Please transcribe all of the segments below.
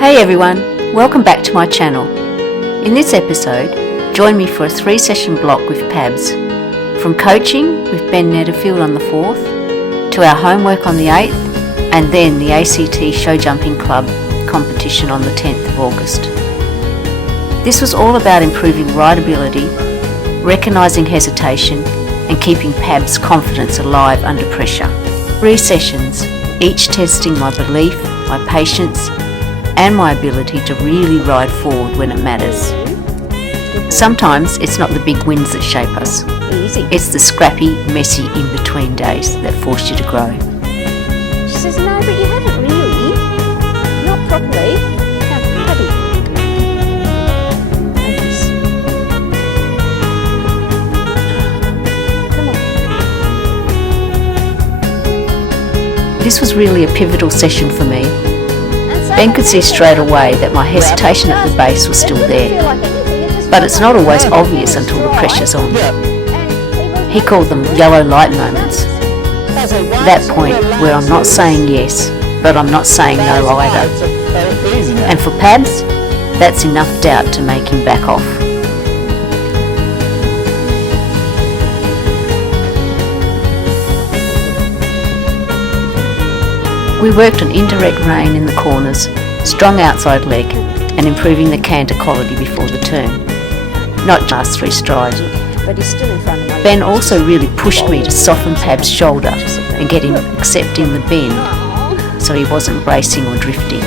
Hey everyone, welcome back to my channel. In this episode, join me for a 3-session block with Pabs. From coaching with Ben Netterfield on the 4th, to our homework on the 8th, and then the ACT Show Jumping Club competition on the 10th of August. This was all about improving rideability, recognising hesitation, and keeping Pabs' confidence alive under pressure. 3 sessions, each testing my belief, my patience, and my ability to really ride forward when it matters. Sometimes it's not the big wins that shape us. It's the scrappy, messy in-between days that force you to grow. She says, no, but you haven't really. Not properly. Paddy. Come on. This was really a pivotal session for me. Ben could see straight away that my hesitation at the base was still there, but it's not always obvious until the pressure's on. He called them yellow light moments. That point where I'm not saying yes, but I'm not saying no either. And for Pabs, that's enough doubt to make him back off. We worked on indirect rein in the corners, strong outside leg, and improving the canter quality before the turn, not just 3 strides. But he's still in front of me. Ben also really pushed me to soften Pabs' shoulder and get him accepting the bend, so he wasn't bracing or drifting.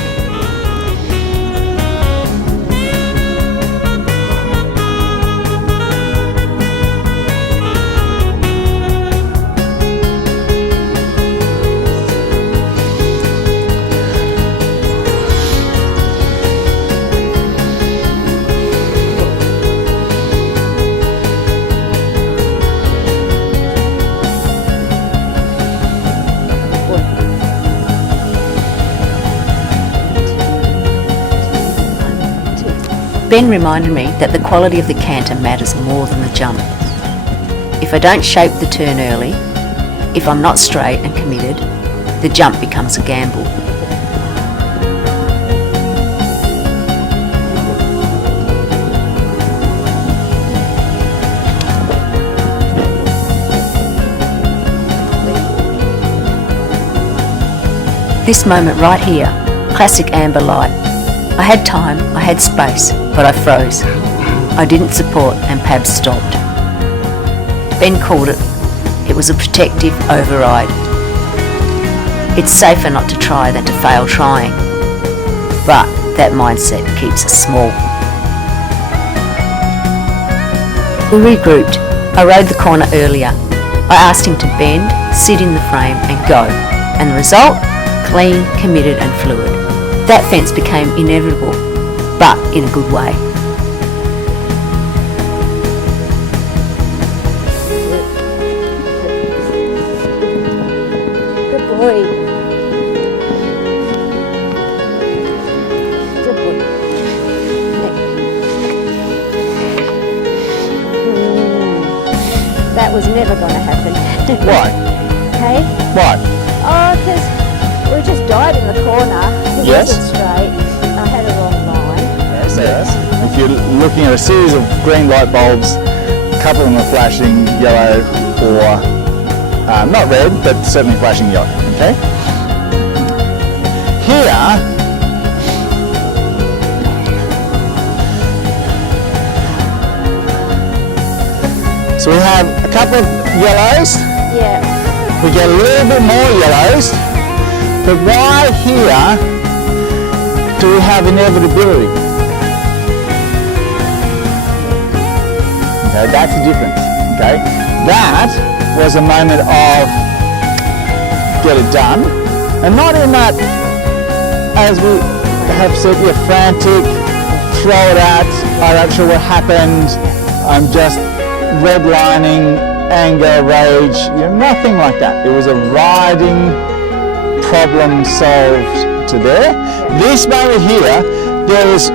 Ben reminded me that the quality of the canter matters more than the jump. If I don't shape the turn early, if I'm not straight and committed, the jump becomes a gamble. This moment right here, classic amber light. I had time, I had space, but I froze. I didn't support and Pabs stopped. Ben called it. It was a protective override. It's safer not to try than to fail trying. But that mindset keeps us small. We regrouped. I rode the corner earlier. I asked him to bend, sit in the frame and go. And the result? Clean, committed and fluid. That fence became inevitable, but in a good way. Good boy. Good boy. That was never going to happen. Why? Okay? Why? Oh, because we just died in the corner. It Yes. wasn't straight. I had a wrong line. Yes. If you're looking at a series of green light bulbs, a couple of them are flashing yellow or not red, but certainly flashing yellow. Okay. Here, so we have a couple of yellows. Yeah. We get a little bit more yellows, but why here do we have inevitability? Okay, that's the difference. Okay, that was a moment of get it done, and not in that, as we have said, you're frantic, throw it out, I'm not sure what happened, I'm just redlining, anger, rage, nothing like that. It was a riding, problem solved to there. This moment here, there is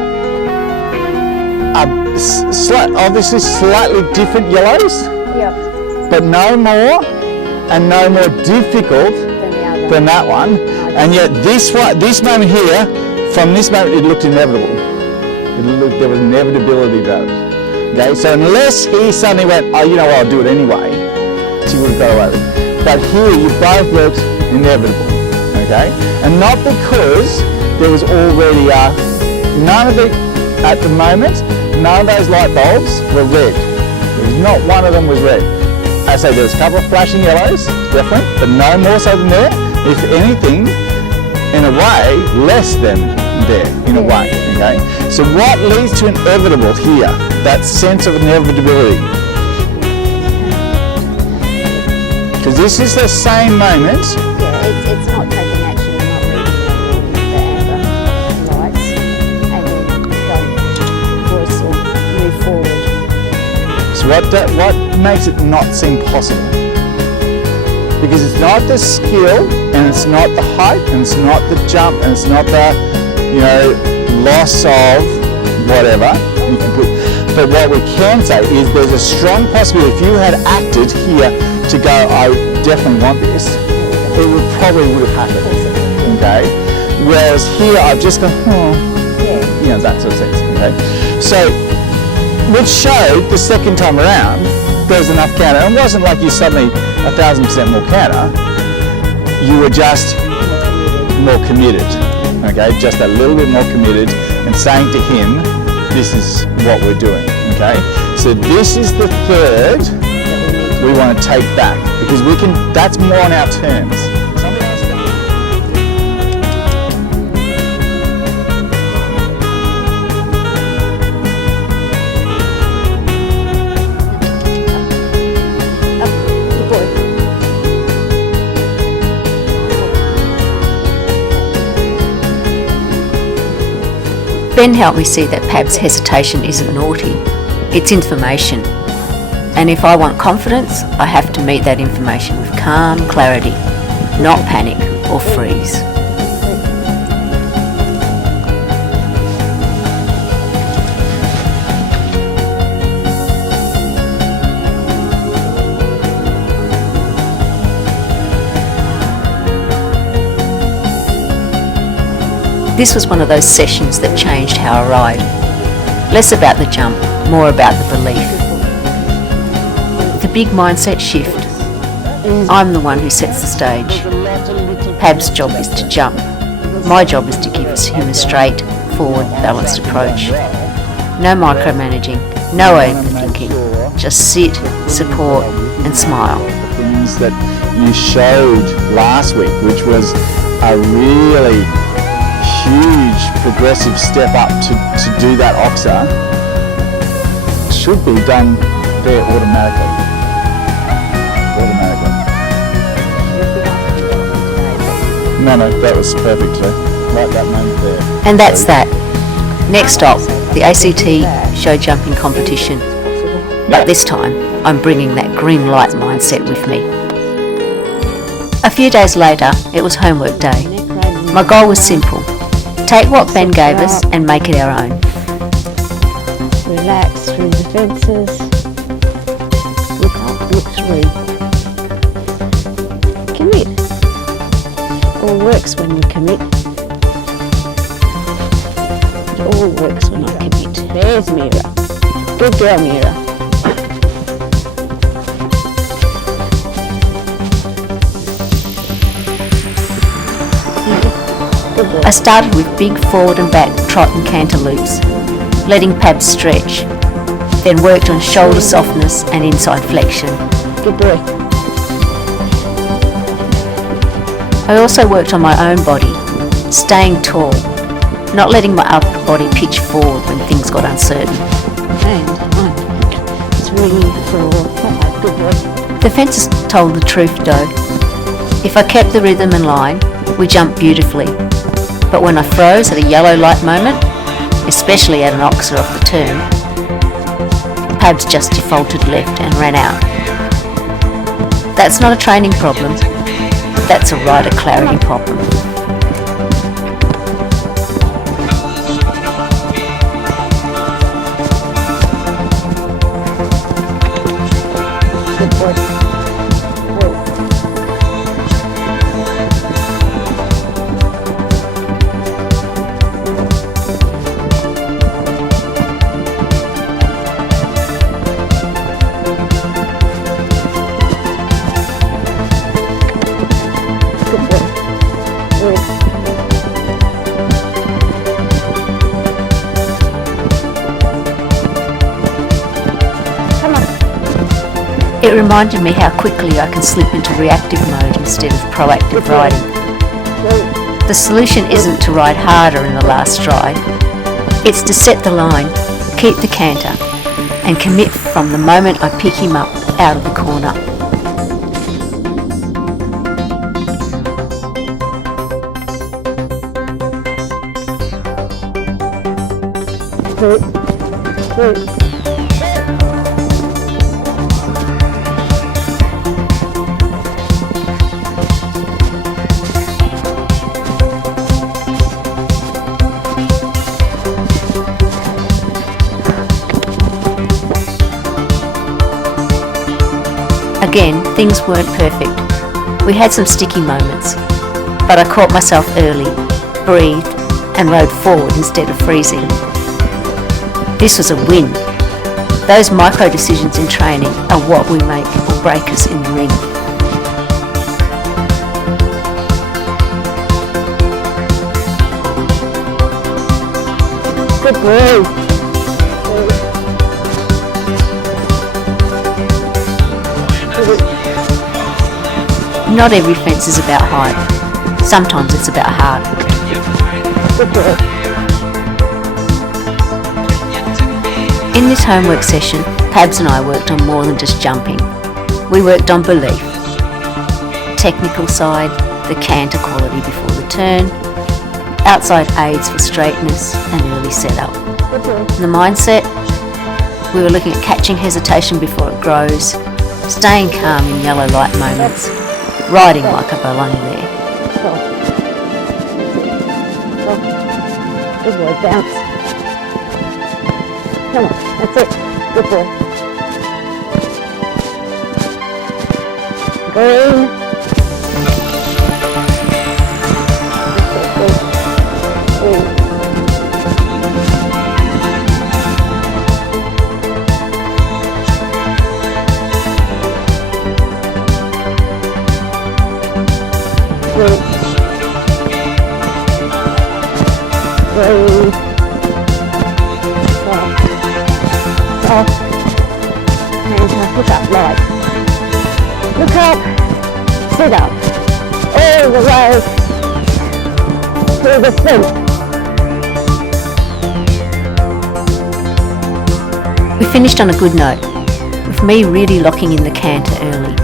obviously slightly different yellows, Yep. but no more and no more difficult Than the other. than that one. And yet this moment here from this moment it looked inevitable. There was inevitability about it. Okay, so unless he suddenly went, oh, you know what, I'll do it anyway, she would have got away with it. But here you both looked inevitable. Okay, and not because there was already none of it at the moment. None of those light bulbs were red. There was not one of them was red. I say there was a couple of flashing yellows, definitely, but no more so than there. If anything, in a way, less than there, in a way. Okay. So what leads to inevitable here? That sense of inevitability. Because this is the same moment. Yeah, it's not taking action and not reading the amber lights and then go voice or move forward. So what makes it not seem possible? Because it's not the skill, and it's not the height, and it's not the jump, and it's not the, you know, loss of whatever you can put. But what we can say is there's a strong possibility if you had acted here to go, I definitely want this, it would have happened. Okay? Whereas here I've just gone, you know, that sort of sense. Okay? So, which showed the second time around there was enough counter. It wasn't like you suddenly 1,000% more counter. You were just more committed. Okay, just a little bit more committed, and saying to him, "This is what we're doing." Okay, so this is the third we want to take back because we can. That's more on our terms. Ben helped me see that Pab's hesitation isn't naughty, it's information. And if I want confidence, I have to meet that information with calm clarity, not panic or freeze. This was one of those sessions that changed how I ride. Less about the jump, more about the belief. The big mindset shift. I'm the one who sets the stage. Pab's job is to jump. My job is to give him a straight, forward, balanced approach. No micromanaging, no overthinking. Just sit, support and smile. Things that you showed last week, which was a really huge progressive step up to do that oxa, should be done there automatically. No, that was perfect today. Right that moment there. And that's that. Next stop, the ACT show jumping competition. But this time, I'm bringing that green light mindset with me. A few days later, it was homework day. My goal was simple. Take what Ben gave us and make it our own. Relax through the fences. Look up, look through. Commit. All works when we commit. It all works when I commit. There's Mira. Good girl, Mira. I started with big forward and back trot and canter loops, letting Pab stretch, then worked on shoulder softness and inside flexion. Good boy. I also worked on my own body, staying tall, not letting my upper body pitch forward when things got uncertain. And 1, 3, 4, 5. Good boy. The fences told the truth though. If I kept the rhythm and line, we jumped beautifully. But when I froze at a yellow light moment, especially at an oxa off the turn, Pabs just defaulted left and ran out. That's not a training problem, that's a rider clarity problem. Good boy. It reminded me how quickly I can slip into reactive mode instead of proactive riding. The solution isn't to ride harder in the last stride. It's to set the line, keep the canter, and commit from the moment I pick him up out of the corner. Again, things weren't perfect. We had some sticky moments, but I caught myself early, breathed, and rode forward instead of freezing. This was a win. Those micro decisions in training are what we make or break us in the ring. Good boy. Not every fence is about height. Sometimes it's about heart. Good boy. In this homework session, Pabs and I worked on more than just jumping. We worked on belief, technical side, the canter quality before the turn, outside aids for straightness and early setup. Good boy. The mindset, we were looking at catching hesitation before it grows, staying calm in yellow light moments, riding like a baloney there. Stop. Good boy, bounce. Come on, that's it. Good boy. Green. Green. Green. Soft. And look up, light. Look up. Sit up. All the way to the front. We finished on a good note, with me really locking in the canter early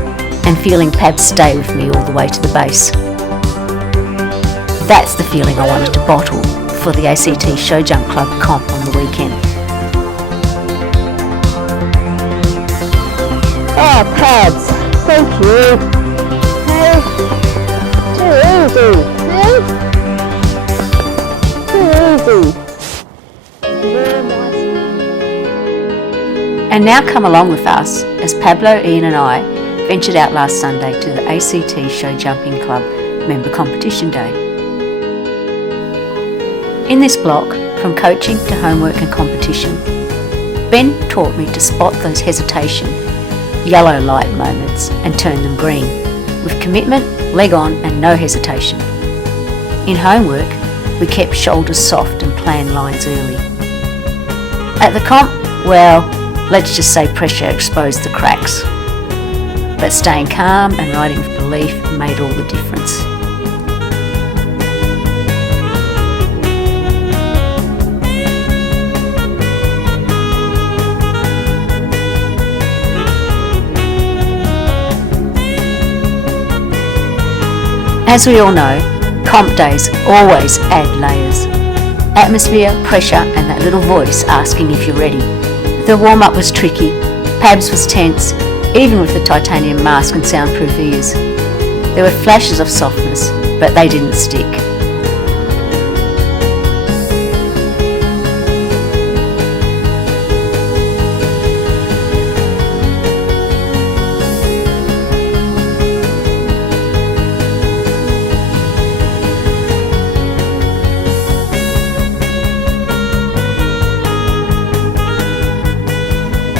and feeling Pabs stay with me all the way to the base. That's the feeling I wanted to bottle for the ACT Show Jump Club comp on the weekend. Oh, Pabs, thank you. Hey, too easy. Hey, too easy. Very nice. And now come along with us as Pablo, Ian and I ventured out last Sunday to the ACT Show Jumping Club Member Competition Day. In this block, from coaching to homework and competition, Ben taught me to spot those hesitation, yellow light moments and turn them green, with commitment, leg on and no hesitation. In homework, we kept shoulders soft and planned lines early. At the comp, well, let's just say pressure exposed the cracks. But staying calm and riding with belief made all the difference. As we all know, comp days always add layers. Atmosphere, pressure and that little voice asking if you're ready. The warm-up was tricky, Pabs was tense, even with the titanium mask and soundproof ears. There were flashes of softness, but they didn't stick.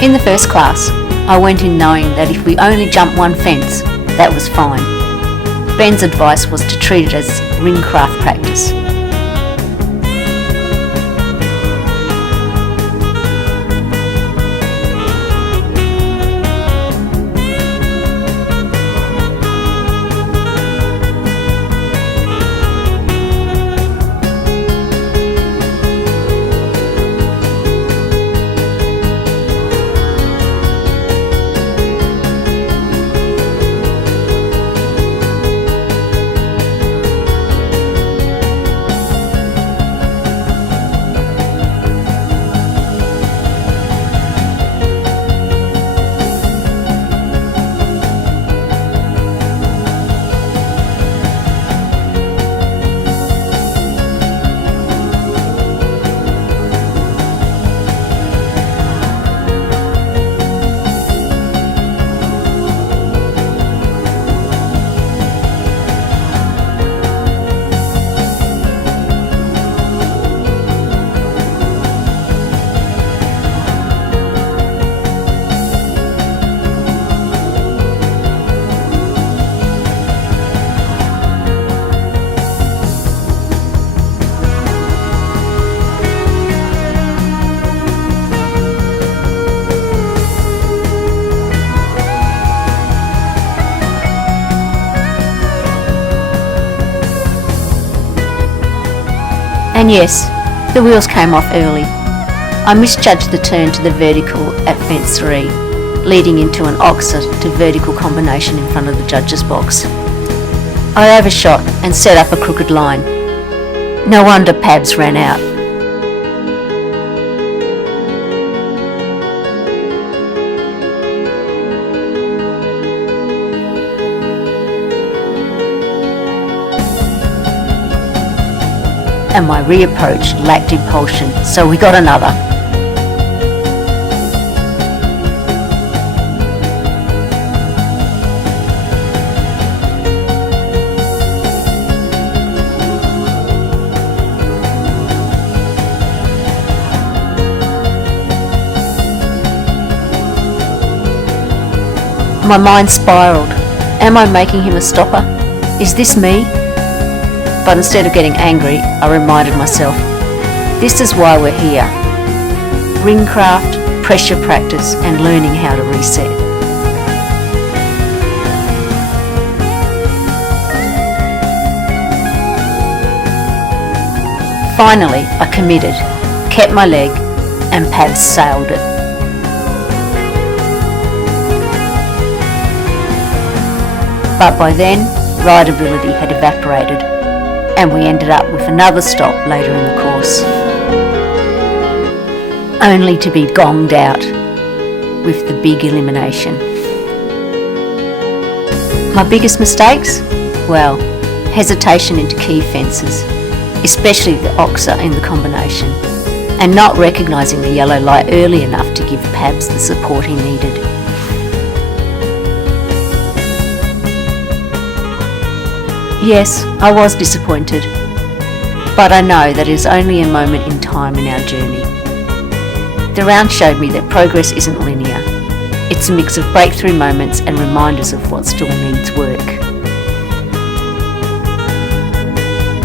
In the first class, I went in knowing that if we only jumped one fence, that was fine. Ben's advice was to treat it as ring craft practice. And yes, the wheels came off early. I misjudged the turn to the vertical at fence 3, leading into an oxer to vertical combination in front of the judge's box. I overshot and set up a crooked line. No wonder Pabs ran out. And my reapproach lacked impulsion, so we got another. My mind spiraled. Am I making him a stopper? Is this me? But instead of getting angry, I reminded myself, this is why we're here. Ringcraft, pressure practice, and learning how to reset. Finally, I committed, kept my leg, and Pabs sailed it. But by then, rideability had evaporated, and we ended up with another stop later in the course, only to be gonged out with the big elimination. My biggest mistakes? Well, hesitation into key fences, especially the oxer in the combination, and not recognising the yellow light early enough to give Pabs the support he needed. Yes, I was disappointed, but I know that it is only a moment in time in our journey. The round showed me that progress isn't linear. It's a mix of breakthrough moments and reminders of what still needs work.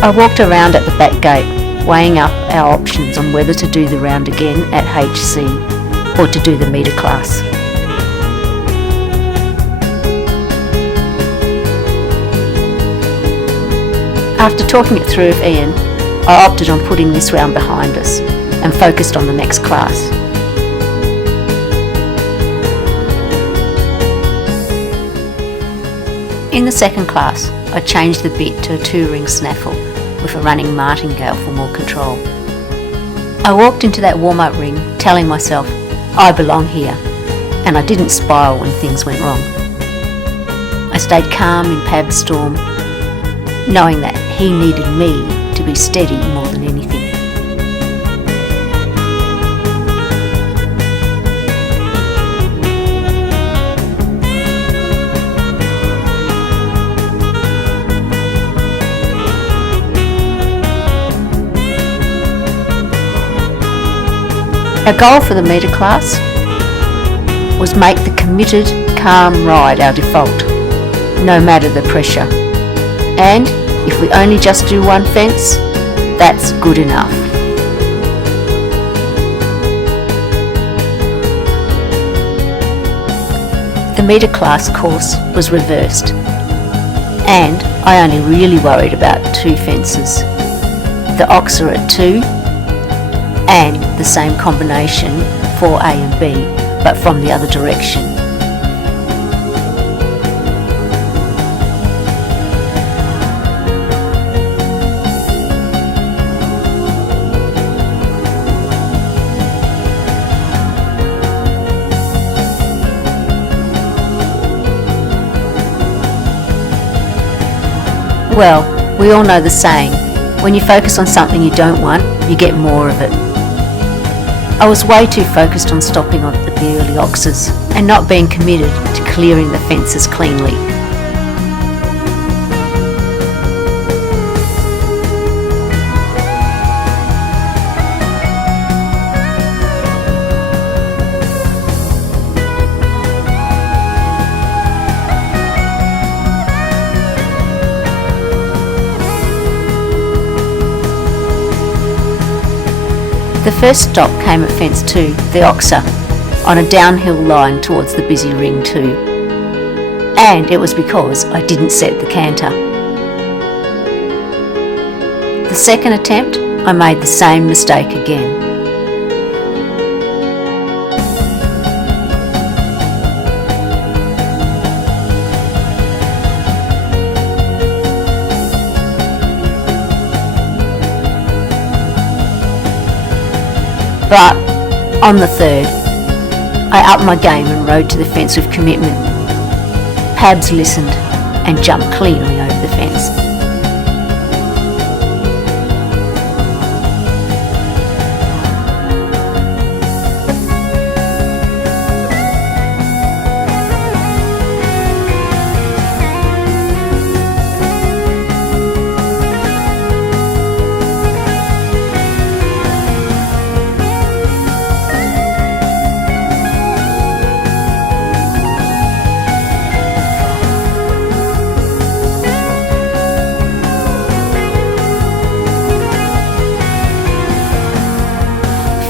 I walked around at the back gate, weighing up our options on whether to do the round again at HC or to do the metre class. After talking it through with Ian, I opted on putting this round behind us and focused on the next class. In the second class, I changed the bit to a 2-ring snaffle with a running martingale for more control. I walked into that warm-up ring telling myself I belong here, and I didn't spiral when things went wrong. I stayed calm in Pab's storm, knowing that he needed me to be steady more than anything. Our goal for the metre class was make the committed, calm ride our default, no matter the pressure. And if we only just do one fence, that's good enough. The metre class course was reversed, and I only really worried about 2 fences. The oxer at 2 and the same combination for A and B, but from the other direction. Well, we all know the saying, when you focus on something you don't want, you get more of it. I was way too focused on stopping at the early oxers and not being committed to clearing the fences cleanly. The first stop came at fence 2, the oxer, on a downhill line towards the busy ring 2. And it was because I didn't set the canter. The second attempt, I made the same mistake again. But on the third, I upped my game and rode to the fence with commitment. Pabs listened and jumped cleanly over the fence.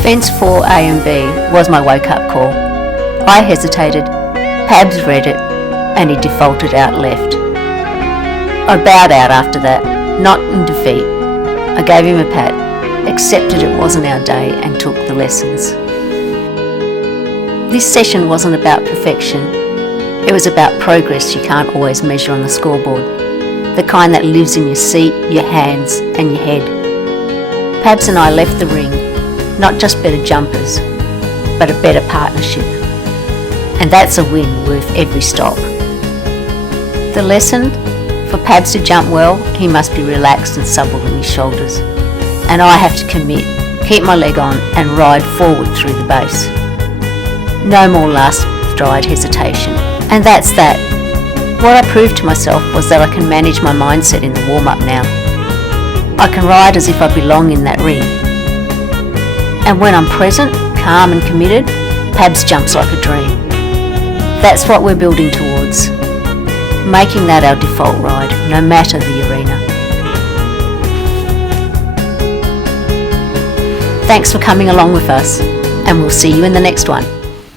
Fence 4A and B was my wake-up call. I hesitated, Pabs read it, and he defaulted out left. I bowed out after that, not in defeat. I gave him a pat, accepted it wasn't our day, and took the lessons. This session wasn't about perfection. It was about progress you can't always measure on the scoreboard, the kind that lives in your seat, your hands, and your head. Pabs and I left the ring, not just better jumpers, but a better partnership. And that's a win worth every stop. The lesson? For Pabs to jump well, he must be relaxed and supple in his shoulders. And I have to commit, keep my leg on, and ride forward through the base. No more last stride hesitation. And that's that. What I proved to myself was that I can manage my mindset in the warm-up now. I can ride as if I belong in that ring. And when I'm present, calm and committed, Pabs jumps like a dream. That's what we're building towards, making that our default ride, no matter the arena. Thanks for coming along with us, and we'll see you in the next one.